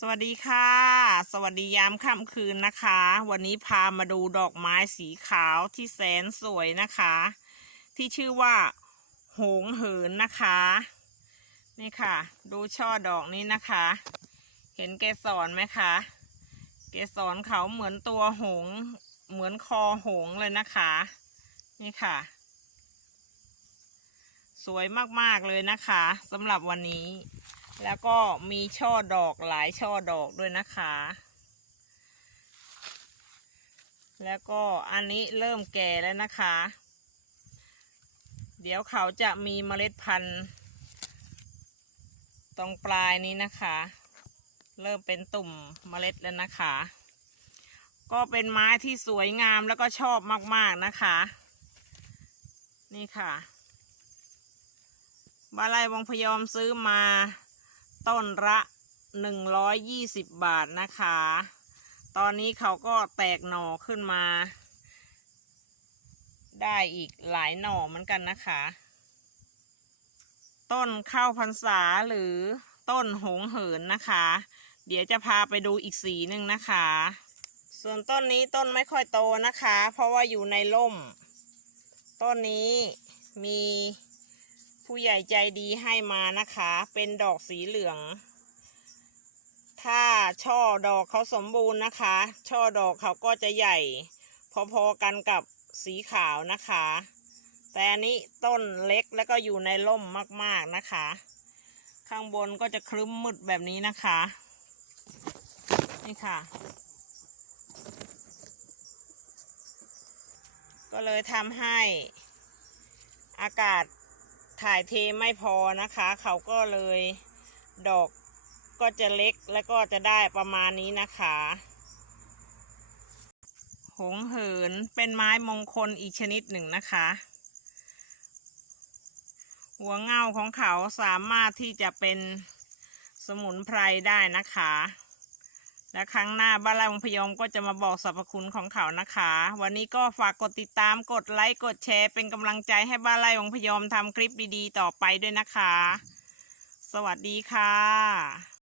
สวัสดีค่ะ สวัสดียามค่ำคืนนะคะ วันนี้พามาดูดอกไม้สีขาวที่แสนสวยนะคะ ที่ชื่อว่า หงเหินนะคะ นี่ค่ะ ดูช่อดอกนี้นะคะ เห็นเกสรไหมคะ เกสรเขาเหมือนตัวหง เหมือนคอหงเลยนะคะ นี่ค่ะ สวยมากๆเลยนะคะสำหรับวันนี้ แล้วก็มีช่อดอกหลายช่อดอกด้วยนะคะ แล้วก็อันนี้เริ่มแก่แล้วนะคะ เดี๋ยวเขาจะมีเมล็ดพันธุ์ ตรงปลายนี้นะคะ เริ่มเป็นตุ่มเมล็ดแล้วนะคะ ก็เป็นไม้ที่สวยงามแล้วก็ชอบมากๆนะคะ นี่ค่ะบาลัยวังพยอมซื้อมา ต้นละหนึ่งร้อยยี่สิบบาทนะคะ ตอนนี้เขาก็แตกหน่อขึ้นมา ได้อีกหลายหน่อเหมือนกันนะคะ ต้นข้าวพรรษาหรือต้นหงเหินนะคะ เดี๋ยวจะพาไปดูอีกสีหนึ่งนะคะ ส่วนต้นนี้ต้นไม่ค่อยโตนะคะ เพราะว่าอยู่ในร่ม ต้นนี้มี ผู้ใหญ่ใจดีให้มานะคะ เป็นดอกสีเหลือง ถ้าช่อดอกเขาสมบูรณ์นะคะ ช่อดอกเขาก็จะใหญ่ พอๆกันกับสีขาวนะคะ แต่อันนี้ต้นเล็กแล้วก็อยู่ในร่มมากๆนะคะ ข้างบนก็จะครึ้มมืดแบบนี้นะคะ นี่ค่ะ ก็เลยทำให้อากาศ ถ่ายเทไม่พอนะคะ เขาก็เลยดอกก็จะเล็กแล้วก็จะได้ประมาณนี้นะคะ หงเหินเป็นไม้มงคลอีกชนิดหนึ่งนะคะ หัวเงาของเขาสามารถที่จะเป็นสมุนไพรได้นะคะ และครั้งหน้าบ้านไร่วงพยอมก็จะมาบอกสรรพคุณของเขานะคะ วันนี้ก็ฝากกดติดตามกดไลค์กดแชร์ เป็นกำลังใจให้บ้านไร่วงพยอมทำคลิปดีๆ ต่อไปด้วยนะคะ สวัสดีค่ะ